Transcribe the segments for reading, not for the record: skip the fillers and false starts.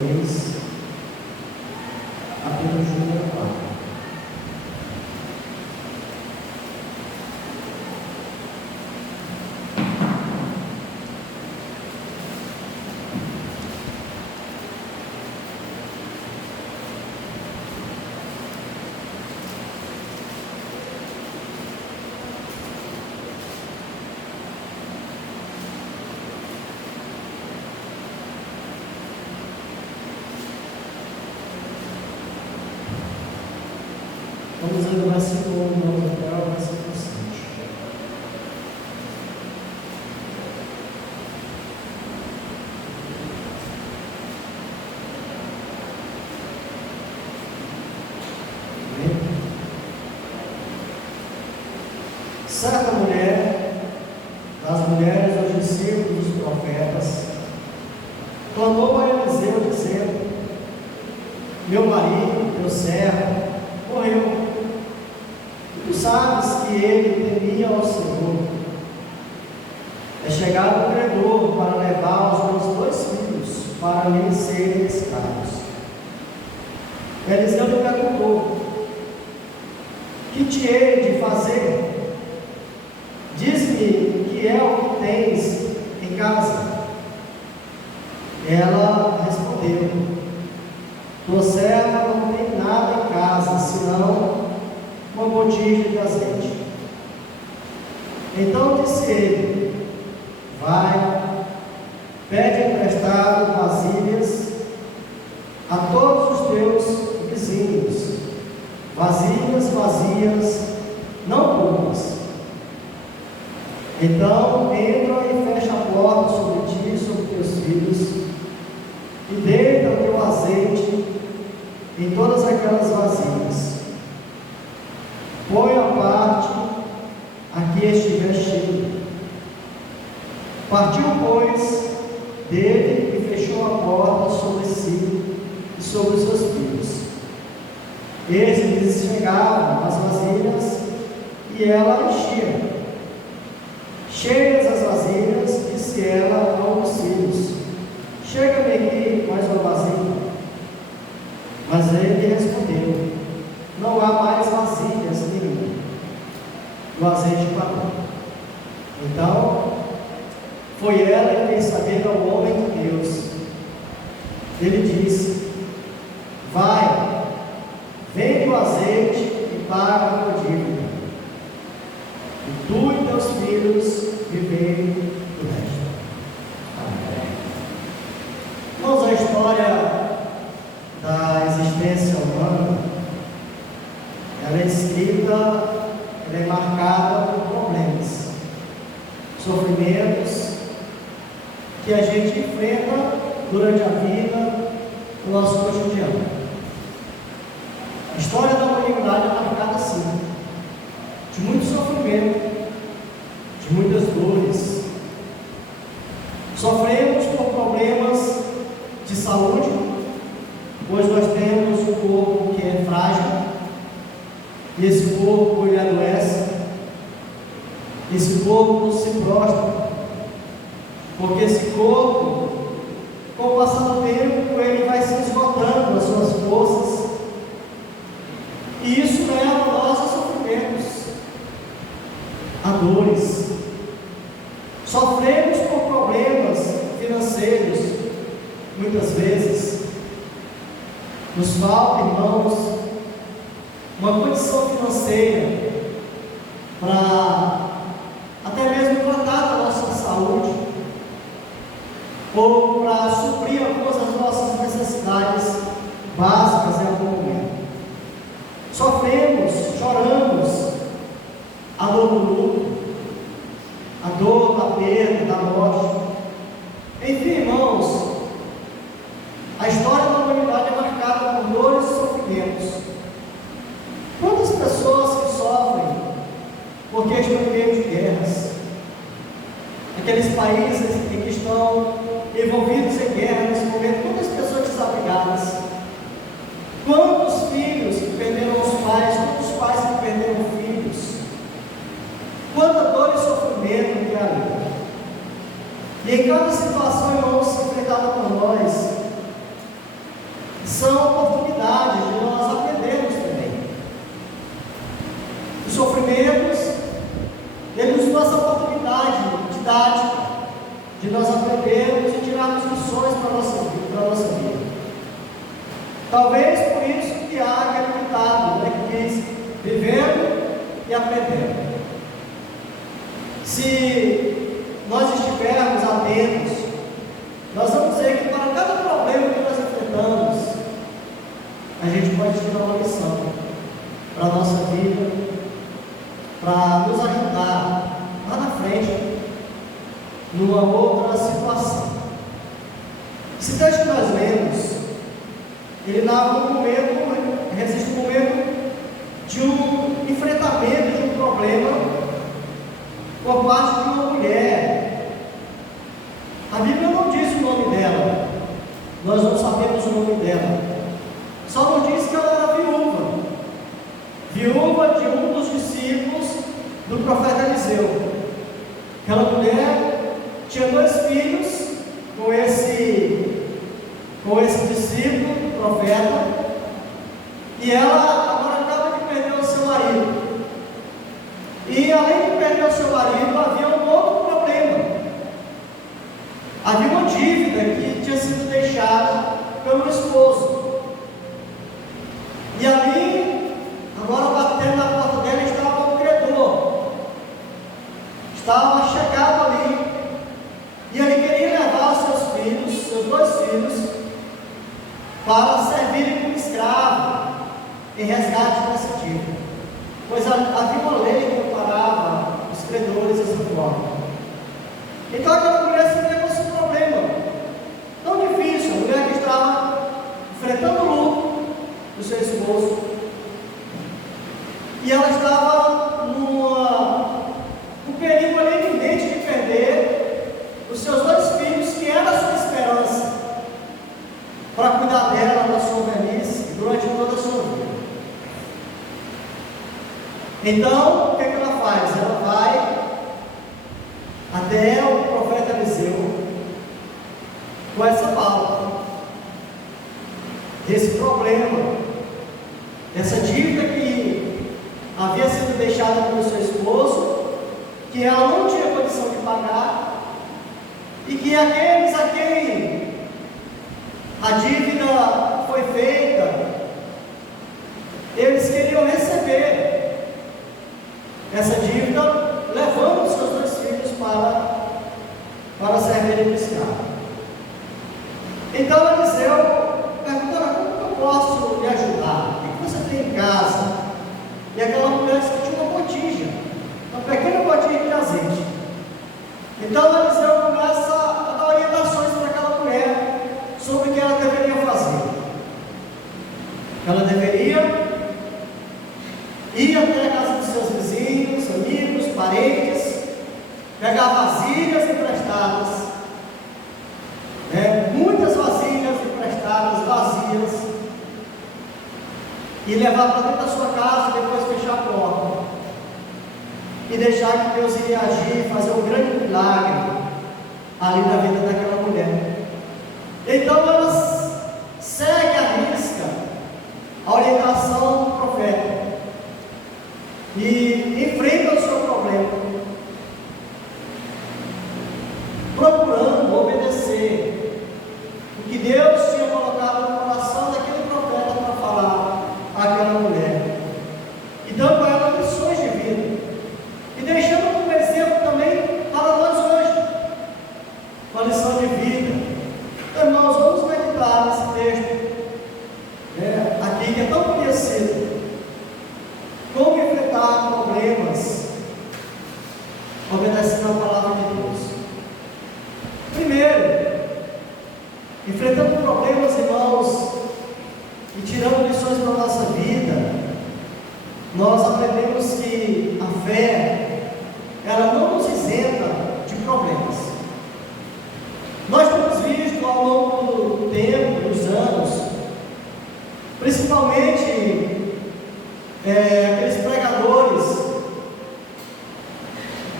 Apenas Júnior 4. Vamos ler o versículo 1 até o versículo 7. Certa mulher, das mulheres dos discípulos dos profetas, clamou a Eliseu, dizendo: Meu marido, teu servo, morreu. Tu sabes que ele temia ao Senhor. É chegado o credor para levar os meus 2 filhos para lhe serem escravos. Eliseu lhe perguntou: Que te hei de fazer? Diz-me que é o que tens em casa. Ela respondeu: Tua serva não tem nada em casa, senão uma botija de azeite. Então disse ele: Vai, pede emprestado vasilhas a todos os teus vizinhos, vasilhas vazias, não poucas. Então entra e fecha a porta sobre ti e sobre teus filhos, e deita o teu azeite em todas aquelas vasilhas. Põe a parte a que estiver cheio. Partiu, pois, dele e fechou a porta sobre si e sobre os seus filhos. Eles chegavam as vasilhas e ela enchia. Cheias as vasilhas, disse ela aos filhos: Chega-me aqui mais uma vasilha. Mas ele respondeu: Não há mais vasilhas nenhuma. O azeite parou. Então, foi ela que fez saber ao homem de Deus. Ele disse: Vai, vende o azeite e paga a tua dívida, e tu e teus filhos vivei do resto. Amém. Vamos à história da existência humana. Ela é escrita, ela é marcada por problemas, sofrimentos que a gente enfrenta durante a vida, no nosso cotidiano. A história da humanidade é marcada assim, de muito sofrimento, de muitas dores. Sofremos por problemas de saúde, pois nós temos um corpo que é frágil, e esse corpo ele adoece, esse corpo não se prostra, porque esse corpo, com o passar do tempo, ele vai se esgotando as suas forças, e isso leva nós a sofrimentos, a dores. Sofremos por problemas financeiros, muitas vezes. Nos falta, irmãos, uma condição financeira para até mesmo tratar da nossa saúde, ou para suprir algumas das nossas necessidades básicas em algum momento. Sofremos, choramos a dor do luto, a dor da perda, da morte. Enfim, irmãos, a história da humanidade é marcada por dores e sofrimentos. Quantas pessoas que sofrem porque estão em meio de guerras? Aqueles países que estão envolvidos em guerra nesse momento, quantas pessoas desabrigadas? Quantos filhos que perderam os pais? Quantos pais que perderam filhos? Quanta dor e sofrimento que há ali. E em cada situação, irmãos, enfrentada por nós, são oportunidades de nós aprendermos também. Os sofrimentos, eles nos dão essa oportunidade didática de nós aprendermos e tirarmos lições para a nossa vida. Talvez por isso que há aquele ditado, que diz: vivendo e aprendendo. Se nós estivermos atentos, nós vamos ver que para cada problema que nós enfrentamos, a gente pode tirar uma lição para a nossa vida, para nos ajudar lá na frente, numa outra situação. Esse texto que nós lemos, ele narra um momento, resiste um momento de um enfrentamento de um problema por parte de uma mulher. A Bíblia não diz o nome dela, nós não sabemos o nome dela, só nos diz que ela era viúva de um dos discípulos do profeta Eliseu. Aquela mulher tinha 2 filhos com esse discípulo, profeta, e ela agora acaba de perder o seu marido. E além de perder o seu marido, havia um outro problema. Havia uma dívida que tinha sido deixada pelo esposo. E ali, agora batendo na porta dela, estava um credor. Estava chegado ali. E ele queria levar seus 2 filhos, para servirem como escravo em resgate dessa dívida. Pois havia uma lei que amparava os credores dessa forma. Então aquela mulher se vê com esse problema tão difícil, a mulher que estava enfrentando o luto do seu esposo, e ela estava num perigo ali iminente de perder os seus 2 filhos, que era a sua esperança para cuidar dela na sua velhice durante toda a sua vida. Então, o que ela faz? Ela vai até o profeta Eliseu com essa pauta, desse problema, dessa dívida que havia sido deixada pelo seu esposo, que ela não tinha condição de pagar, e que aqueles a quem a dívida foi feita, eles queriam receber essa dívida, levando os seus 2 filhos para servirem de escravo. Então Eliseu perguntou: como eu posso lhe ajudar? O que você tem em casa? E aquela mulher disse que tinha uma botija, uma pequena botija de azeite. Então Eliseu começa a dar orientações para aquela mulher sobre o que ela deveria fazer. Ela deveria ir até a casa dos seus vizinhos, amigos, parentes, pegar vasilhas emprestadas, muitas vasilhas emprestadas, vazias, e levar para dentro da sua casa e depois fechar a porta. E deixar que Deus iria agir e fazer um grande milagre ali na vida daquela mulher. Então ela segue à risca a orientação do profeta e enfrenta o seu problema, procurando obedecer o que Deus tinha colocado no coração daquele profeta para falar àquela mulher, e dando a ela lições de vida, e deixando como exemplo também para nós hoje, uma lição de vida. Então, irmãos, vamos meditar nesse texto aqui, que é tão conhecido. Como enfrentar problemas obedecendo a palavra de Deus. Primeiro, enfrentando problemas, irmãos, e tirando lições para a nossa vida, nós aprendemos que a fé, ela não nos isenta de problemas. Nós temos visto ao longo do tempo, dos anos, principalmente aqueles pregadores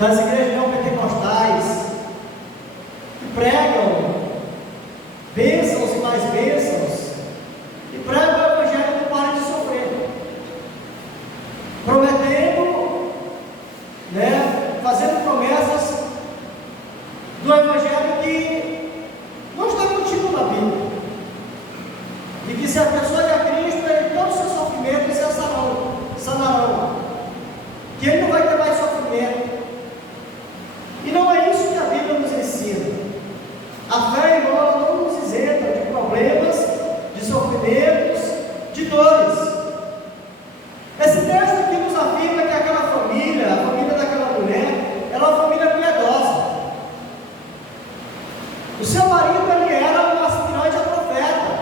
das igrejas neopentecostais, que pregam bênçãos e mais bênçãos, que se a pessoa é a Cristo, ele todos os seus sofrimentos se sanarão, que ele não vai ter mais sofrimento. E não é isso que a Bíblia nos ensina. A fé, irmão, ela não nos isenta de problemas, de sofrimentos, de dores. Esse texto aqui nos afirma que aquela família, a família daquela mulher, ela é uma família piedosa. O seu marido, ele era um aspirante a profeta.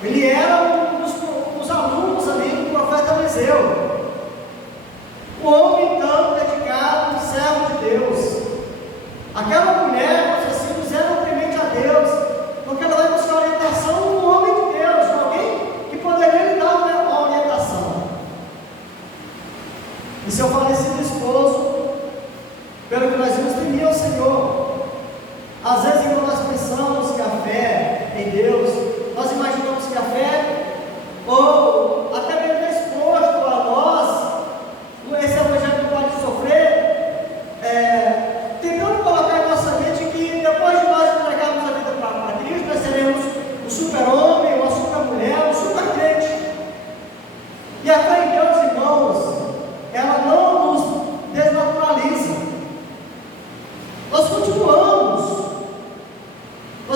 Ele era um dos alunos ali do profeta Eliseu. O homem, então, dedicado, um servo de Deus. Aquela mulher, os assim, era temente a Deus, porque ela vai buscar orientação no homem de Deus, alguém que poderia lhe dar uma orientação. E seu falecido esposo, pelo que nós vimos, temia o Senhor. Às vezes, quando nós pensamos que a fé em Deus, nós imaginamos que a fé, ou até mesmo exposto a nós, esse evangelho pode sofrer, tentando colocar em nossa mente que depois de nós entregarmos a vida para Cristo, nós seremos o super-homem, uma super-mulher, um super-crente. E a fé em Deus, irmãos, ela não nos desnaturaliza. Nós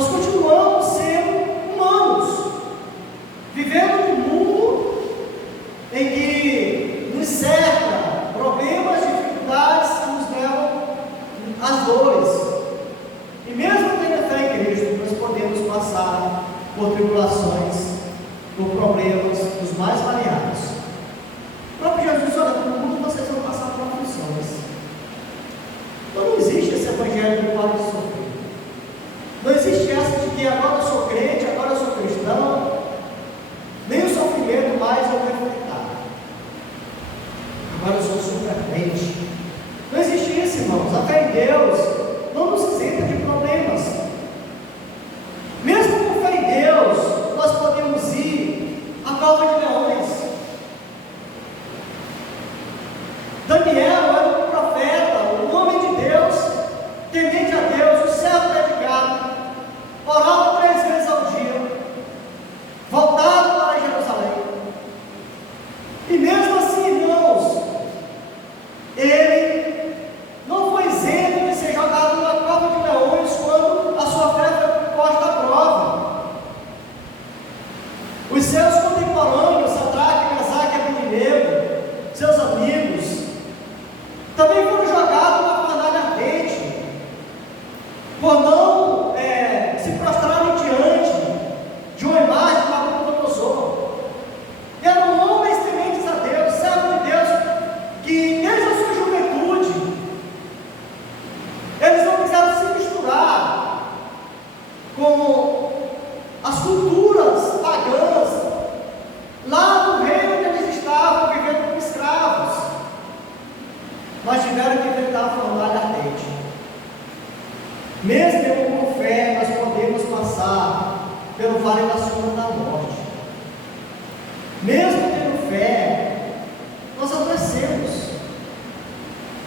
continuamos sendo humanos, vivendo num mundo em que nos cerca problemas, dificuldades que nos levam às dores. E mesmo tendo fé em Cristo, nós podemos passar por tribulações, por problemas dos mais variados. O próprio Jesus, olha, no mundo vocês vão passar por aflições. Então não existe esse evangelho do Pai de sofrer. Não existe essa de que agora eu sou crente, agora eu sou cristão, nem o sofrimento mais eu vou enfrentar. Agora eu sou super crente. Não existe isso, irmãos. A fé em Deus não nos isenta de problemas. Mesmo com fé em Deus, nós podemos ir à cova de leões. Daniel era um profeta, um homem de Deus, temente a Deus, um servo dedicado, orava 3 vezes ao dia, voltado para Jerusalém. E mesmo assim, irmãos, ele não foi isento de ser jogado numa cova de leões quando a sua fé foi posta à prova. Os seus contemporâneos, Sadraque, Mesaque e Abednego, seus amigos, também foram jogados na fornalha ardente, por não se prostrarem diante de uma imagem de Nabucodonosor. Eram homens tementes a Deus, servos de Deus, que desde a sua juventude, eles não quiseram se misturar com as culturas pagãs, lá no reino onde eles estavam, vivendo como escravos. Mas tiveram que enfrentar a fornalha ardente. Mesmo com fé, nós podemos passar pelo vale da sombra da morte. Mesmo tendo fé, nós adoecemos.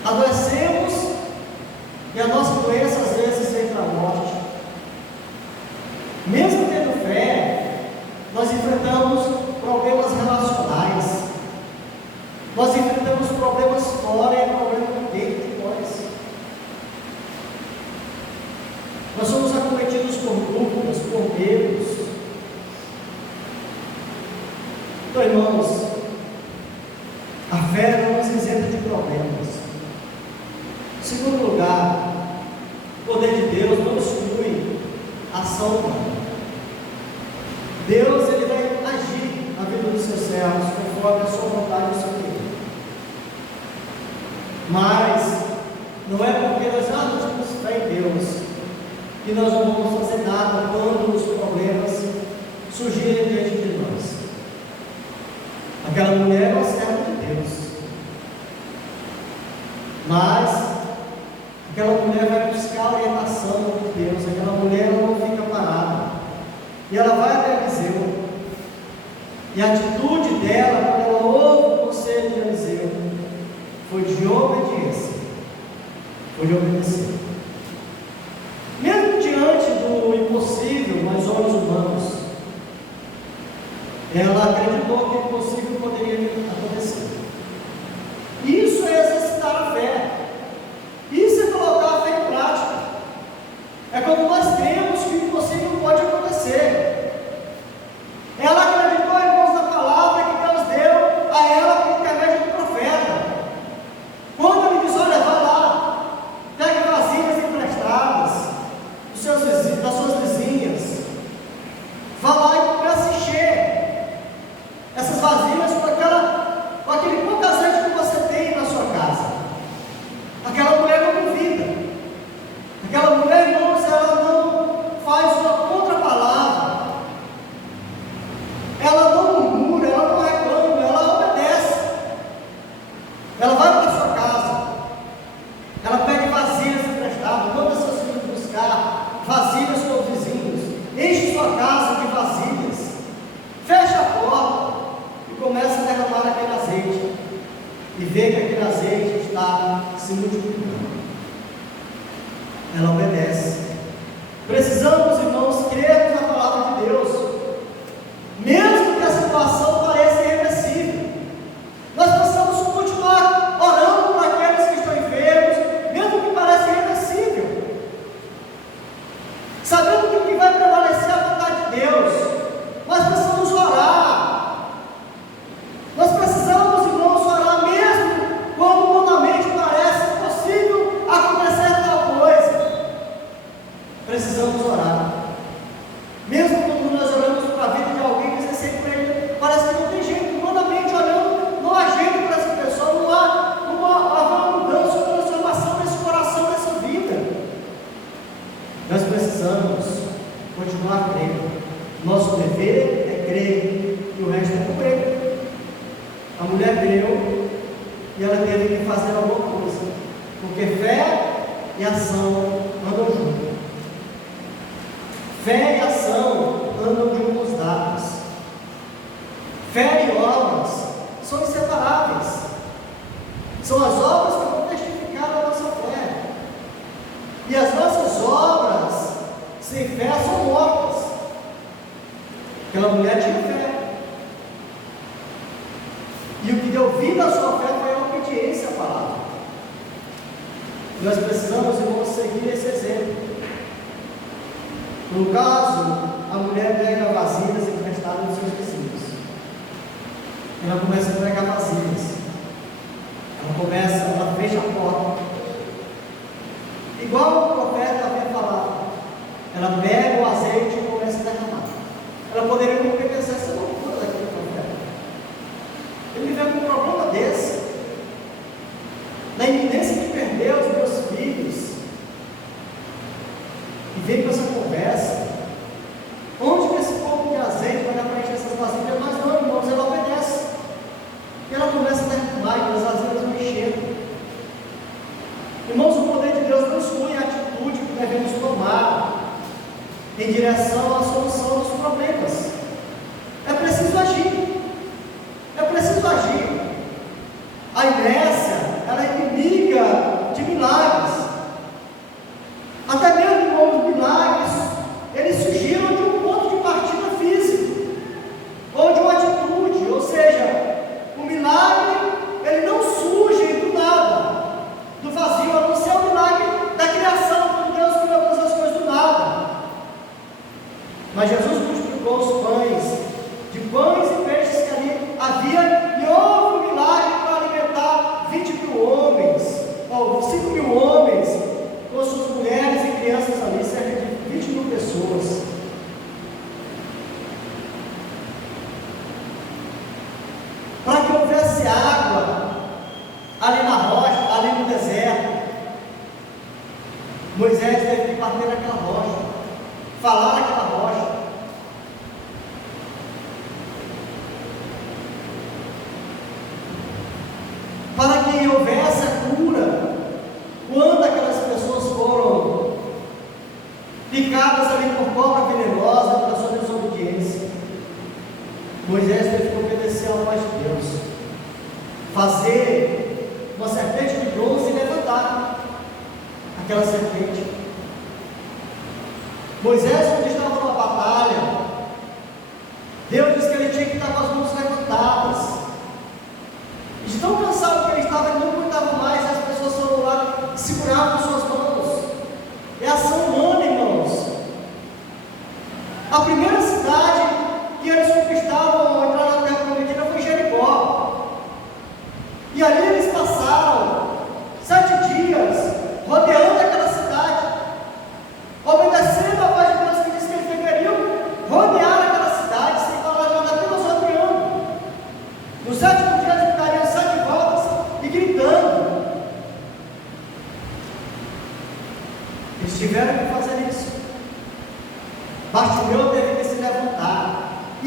Adoecemos e a nossa doença às vezes vem para a morte. Mesmo tendo fé, nós enfrentamos problemas relacionais. Nós enfrentamos problemas fora e problemas dentro de nós. Nós somos acometidos por dúvidas, por medos. Então, irmãos, a fé não nos isenta de problemas. Em segundo lugar, o poder de Deus não exclui a ação humana. Deus, ele vai agir na vida dos seus servos conforme a sua vontade e o seu querer. Mas não é porque nós temos fé em Deus que nós não vamos fazer nada quando os problemas surgirem diante de nós. Aquela mulher é uma serva de Deus, mas aquela mulher vai buscar a orientação de Deus. Aquela mulher não fica parada e ela vai até Eliseu, e a atitude dela, quando ela ouve o conselho de Eliseu, foi de obediência, foi de obedecer. Mesmo diante do impossível, nós olhos humanos, Ela acreditou que o impossível poderia acontecer. Isso é exercitar a fé. Isso é colocar a fé em prática. É quando nós cremos que o impossível pode acontecer. Ela acreditou, irmãos, na palavra que Deus deu a ela por intermédio do profeta. Quando ele diz: olha, vai lá, pegue vasilhas emprestadas das suas vizinhas, vá lá e comece a encher essas vasilhas com aquele pouco azeite que você tem na sua casa. Aquela mulher não duvida. Aquela mulher, irmãos, ela não faz uma contra-palavra. Ela não murmura, ela não reclama, ela obedece. Ela vai para a sua casa, ela pega vasilhas emprestadas, manda seus filhos buscar vasilhas com os vizinhos, enche sua casa de vasilhas, fecha a porta e começa a derramar aquele azeite, e vê que aquele azeite está se multiplicando. Ela obedece. Precisamos, irmãos, crermos na palavra de Deus, mesmo que a situação pareça irreversível. Nós precisamos continuar orando por aqueles que estão enfermos, mesmo que pareça irreversível, sabendo que o que vai prevalecer é a vontade de Deus. Nós precisamos orar. Nós precisamos, irmãos, orar mesmo quando humanamente parece impossível acontecer tal coisa. Precisamos orar. Mesmo quando nós olhamos para a vida de alguém que você sempre parece que não tem jeito, humanamente olhando, não há jeito para essa pessoa, não há uma mudança, uma transformação nesse coração, nessa vida. Nós precisamos continuar crendo. Nosso dever é crer e o resto é cumprir. A mulher creu e ela teve que fazer alguma coisa, porque fé e ação andam juntos. Fé e ação andam de mãos dadas. Fé e obras são inseparáveis. São as obras que vão testificar a nossa fé. E as nossas obras sem fé são mortas. Aquela mulher tinha fé. E o que deu vida à sua fé foi a obediência à palavra. Nós precisamos, irmãos, seguir esse exemplo. No caso, a mulher pega vasilhas emprestadas dos seus vizinhos. Ela começa a entregar vasilhas. Ela fecha a porta. Igual o profeta havia falado. Ela pega o azeite e começa a derramar. Ela poderia pensar: essa loucura daquele profeta. Ele vem com um problema desse, na iminência de perder os meus filhos, e vem com essa conversa. Onde que esse pouco de azeite vai dar para encher essas vasilhas? Mas não, irmãos, ela obedece. E ela começa a derramar, e as vasilhas vão enchendo. Irmãos, o poder de Deus não exclui a atitude que devemos tomar em direção à solução dos problemas. É preciso agir. É preciso agir. A inércia, ela é inimiga de milagres. Até mesmo, irmãos, milagres, eles surgiram de um ponto de partida físico, ou de uma atitude, ou seja, o milagre, ele não surge do nada, do vazio, a não ser o milagre da criação, quando Deus criou todas as coisas do nada. Mas Jesus multiplicou os pães, de pães e peixes que ali havia, e houve um milagre para alimentar 20 mil homens, ou 5 mil homens, com suas mulheres e crianças ali, cerca de 20 mil pessoas. Para que houvesse água ali na rocha, ali no deserto, Moisés teve que bater naquela rocha, falar naquela rocha. Para que houvesse a cura, quando aquelas pessoas foram picadas ali por cobra venenosa pela sua desobediência, Moisés teve que obedecer à voz de Deus, fazer uma serpente de bronze e levantar aquela serpente. Moisés, quando estava numa batalha, Deus disse que ele tinha que estar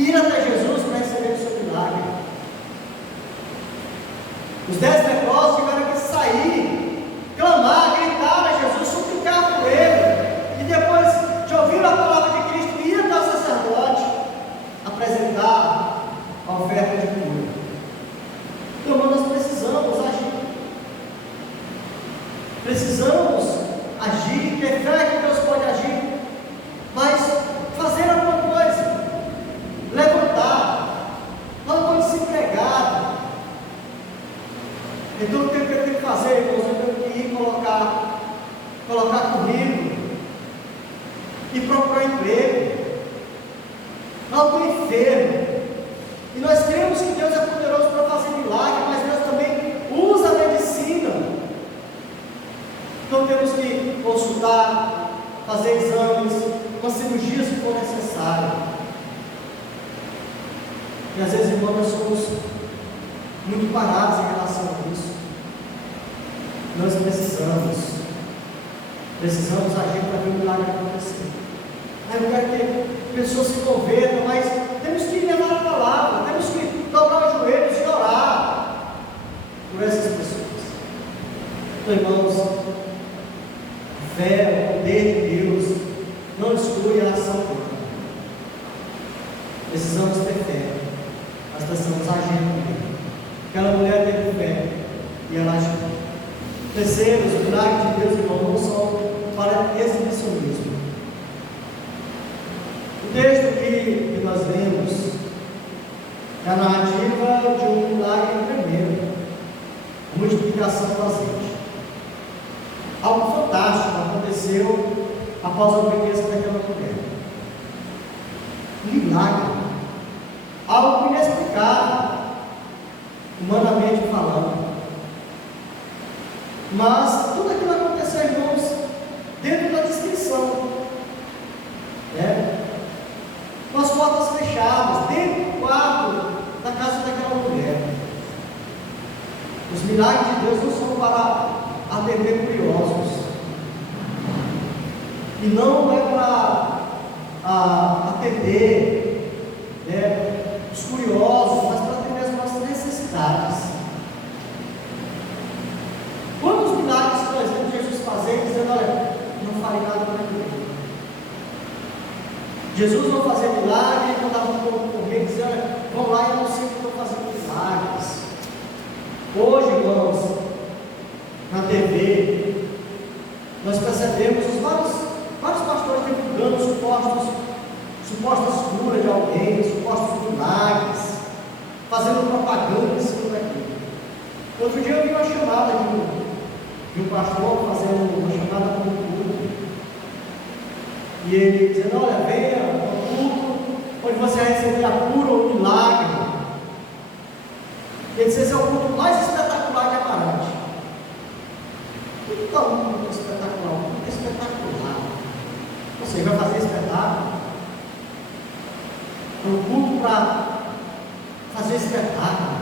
ir até Jesus para receber o seu milagre. Os 10 leprosos tiveram que sair, clamar, gritar a Jesus, suplicar por ele, e depois de ouvir a palavra de Cristo, ir até o sacerdote, apresentar a oferta de cura. Então nós precisamos agir. Precisamos agir, ter fé que Deus pode agir, mas fazer alguma coisa, levantar. Nós estamos desempregados. Então o que eu tenho que fazer, irmãos? Eu tenho que ir colocar currículo e procurar emprego. Nós estamos enfermos. E nós cremos que Deus é poderoso para fazer milagre, mas Deus também usa a medicina. Então temos que consultar, fazer exames, uma cirurgia se for necessário. E às vezes, irmãos, nós somos muito parados em relação a isso. Nós precisamos agir para ver o milagre acontecer. Eu quero que pessoas se convertam, mas temos que levar a palavra, temos que dobrar os joelhos e orar por essas pessoas. Então, irmãos, a fé, o poder de Deus não exclui a ação humana. Precisamos ter fé, nós precisamos agir também. Aquela mulher teve fé e ela agiu. Terceiro, os milagres de Deus, irmãos, não são para exibicionismo. O texto que nós lemos é a narrativa de um milagre tremendo, a multiplicação do azeite. Algo fantástico aconteceu após a obediência daquela mulher. Um milagre, algo inexplicável, humanamente falando. Mas tudo aquilo aconteceu, irmãos, dentro da descrição, com as portas fechadas, dentro do quarto da casa daquela mulher. Os milagres de Deus não são para atender curiosos, e não é para atender os curiosos, mas para atender as nossas necessidades. Quantos milagres, por exemplo, Jesus fazia dizendo: olha, não farei nada para ninguém. Jesus não fazia milagre, ele mandava um povo correr, dizendo: olha, vão lá e anunciam que estou fazendo milagres. Hoje, irmãos, na TV, nós percebemos os vários pastores divulgando supostas curas de alguém, supostos milagres, fazendo propaganda em cima daquilo. Outro dia eu vi uma chamada de um pastor fazendo uma chamada para um culto, e ele dizendo: olha, venha ao culto onde você vai receber a cura ou o milagre. Ele disse: esse é o culto mais espetacular de Amarante. Então, um culto espetacular, um culto espetacular. Você vai fazer espetáculo? É um culto para fazer espetáculo.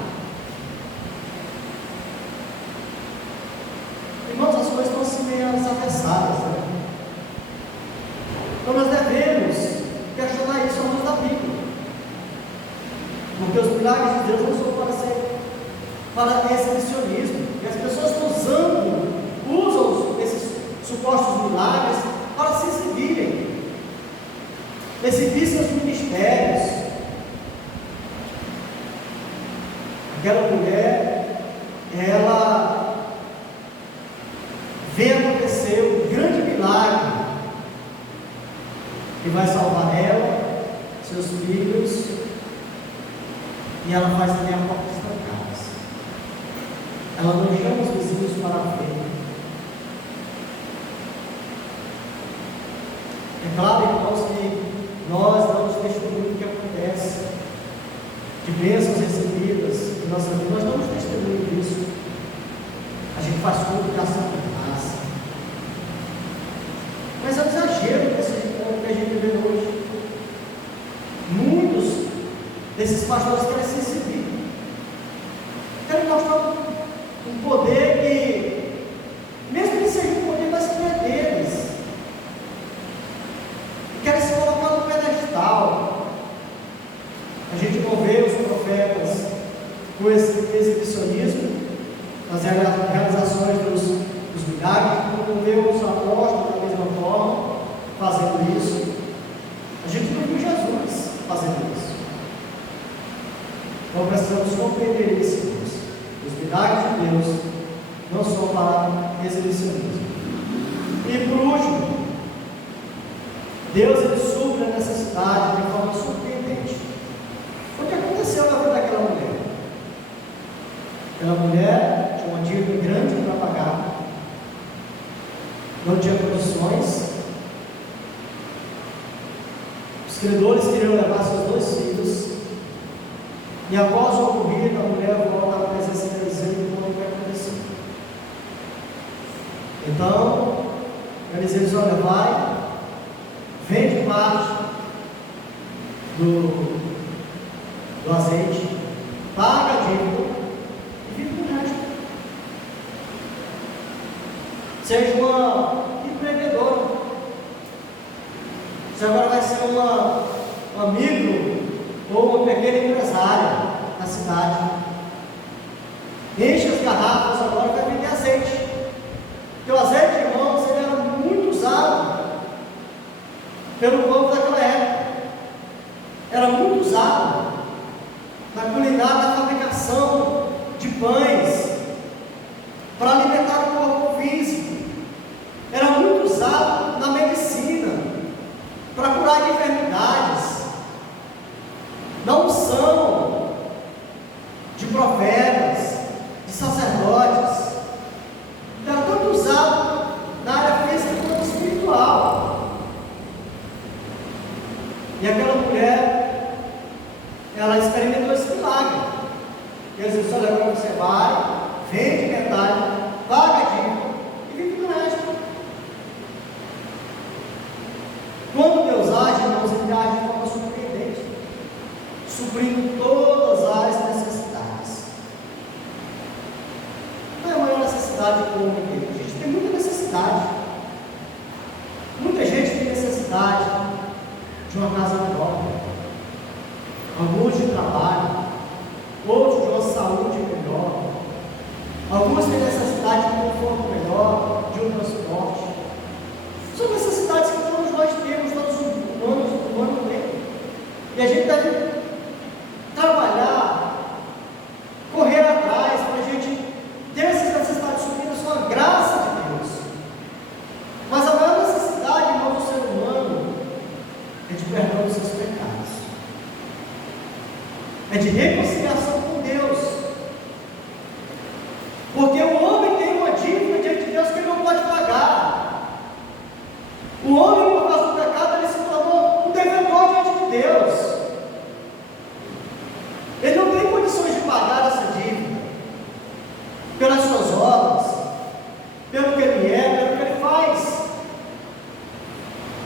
Irmãos, as coisas estão assim meio atravessadas, né? Então nós devemos questionar isso à luz da Bíblia, porque os milagres de Deus não são para exibicionismo, e as pessoas usam esses supostos milagres para se exibirem, exibir seus ministérios. Aquela mulher, ela vê acontecer um grande milagre que vai salvar ela, seus filhos, e ela faz também a porta estancadas. Ela não chama os vizinhos para ver. É claro, irmãos, que nós damos testemunho do que acontece, de bênçãos recebidas em nossa vida. Nós damos testemunho disso. A gente faz tudo de ação de graça. Mas é um exagero que a gente vê hoje. Muitos desses pastores querem se exibir, querem mostrar um poder que, mesmo que seja um poder, mas que não é deles, querem se colocar no pedestal. A gente não vê os profetas com esse exibicionismo, nas realizações dos milagres, não vê os apóstolos da mesma forma fazendo isso. A gente não viu Jesus fazendo isso. Então precisamos compreender isso, Deus. Os milagres de Deus não são para exibicionismo. E por último, Deus ele supre a necessidade de forma surpreendente. O que aconteceu na vida daquela mulher? Aquela mulher tinha uma dívida grande para pagar, não tinha condições. Os credores queriam levar seus 2 filhos, e após o ocorrido, a mulher volta à presença de Eliseu e conta o que aconteceu. Então, Eliseu diz: olha, vai, vende parte do azeite, paga a dívida e vive com o resto. Seja uma empreendedora. Você agora vai ser uma micro ou uma pequena empresária na cidade. Enche as garrafas agora e vai vender azeite. Porque o azeite, irmãos, ele era muito usado pelo povo daquela época. Era muito usado na culinária, na fabricação de pães, para alimentar o corpo físico. Era muito usado na medicina, para curar enfermidades, na unção de profetas, de sacerdotes. Era tanto usado na área física quanto espiritual. E aquela mulher, ela experimentou esse milagre. Deus disse: olha, agora você vai, vende metade, paga a dívida e vive do resto. Quando Deus age, irmãos, ele age de forma surpreendente, suprindo todas as necessidades. Não é a maior necessidade do homem dele. A gente tem muita necessidade. Muita gente tem necessidade de uma casa própria, alguns de trabalho, outros de uma saúde melhor, alguns têm necessidade de um conforto melhor, de um transporte. São necessidades que todos nós temos, todos os humanos têm. E a gente deve trabalhar, correr atrás, para a gente ter essas necessidades supridas com a graça de Deus. Mas a maior necessidade, irmão, do ser humano é de perdão dos seus pecados, é de reconciliação com Deus. Porque o homem tem uma dívida diante de Deus que ele não pode pagar. O homem, por causa do pecado, ele se tornou um devedor diante de Deus. Ele não tem condições de pagar essa dívida pelas suas obras, pelo que ele é, pelo que ele faz.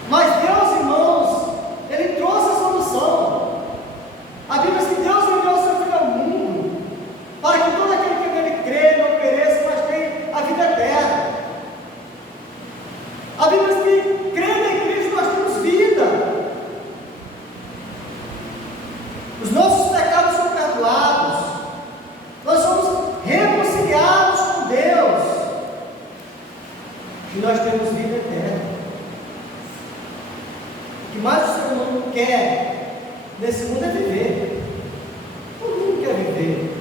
Mas Deus, irmãos, ele trouxe a solução. A Bíblia diz que Deus enviou o seu Filho ao mundo para que todo aquele que nele crê não pereça, mas tenha a vida eterna. A Bíblia diz que crendo em Cristo nós temos vida. Os nossos pecados são perdoados. Nós somos reconciliados com Deus. E nós temos vida eterna. O que mais o ser humano quer nesse mundo é viver. Todo mundo quer viver.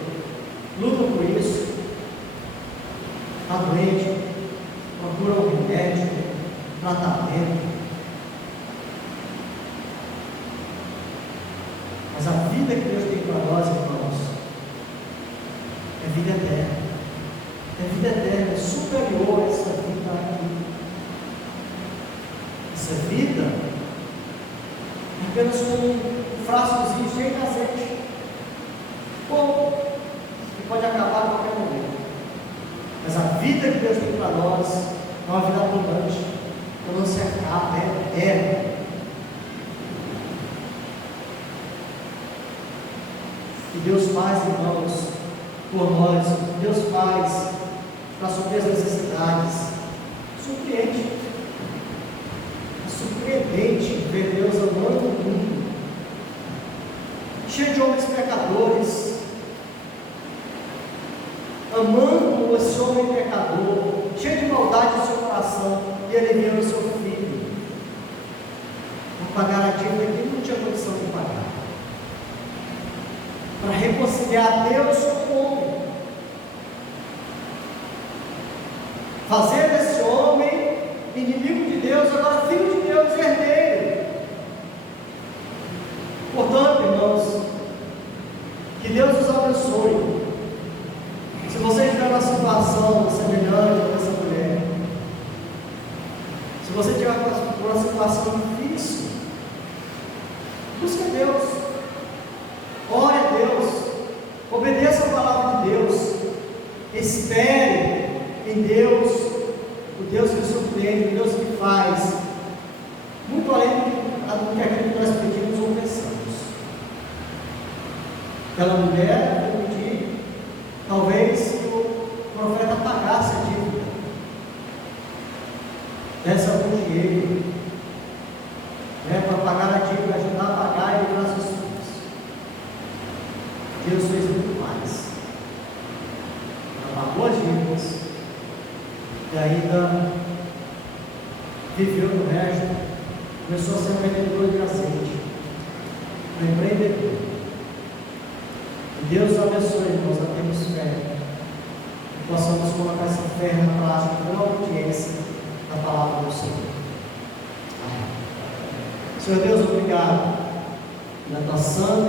Luta por isso. Está doente, procura um remédio, tratamento. Mas a vida que Deus tem para nós, irmãos, é vida eterna. É vida eterna, é superior a essa vida aqui. Essa vida é apenas um frascozinho cheio de azeite, pouco, que pode acabar a qualquer momento. Mas a vida que Deus tem para nós é uma vida abundante, que não se acaba, é eterna. E Deus faz, irmãos, por nós, Deus faz para suprir as necessidades. Surpreende. É surpreendente ver Deus amando o mundo cheio de homens pecadores, amando esse homem pecador, cheio de maldade no seu coração, e ele enviou o seu filho para pagar a dívida que ele não tinha condição de pagar, para reconciliar Deus com o homem, fazer desse homem inimigo de Deus, agora filho de Deus e herdeiro. Portanto, irmãos, que Deus os abençoe. Se você estiver numa situação semelhante a essa mulher, se você estiver numa situação difícil, busque a Deus, ore a Deus, obedeça a palavra de Deus, espere em Deus, o Deus que surpreende, o Deus que faz, muito além do que aquilo que nós pedimos ou pensamos. Aquela mulher foi pedir, talvez, que o profeta pagasse a dívida, desse algum dinheiro, para pagar a dívida, ajudar a pagar e livrar seus filhos. Deus fez muito mais. Ela pagou as dívidas e ainda viveu no resto, começou a ser um vendedor de azeite, um empreendedor. Deus abençoe, irmãos, a termos fé, que possamos colocar essa fé na prática com a obediência da palavra do Senhor. Amém. Senhor Deus, obrigado pela tua santa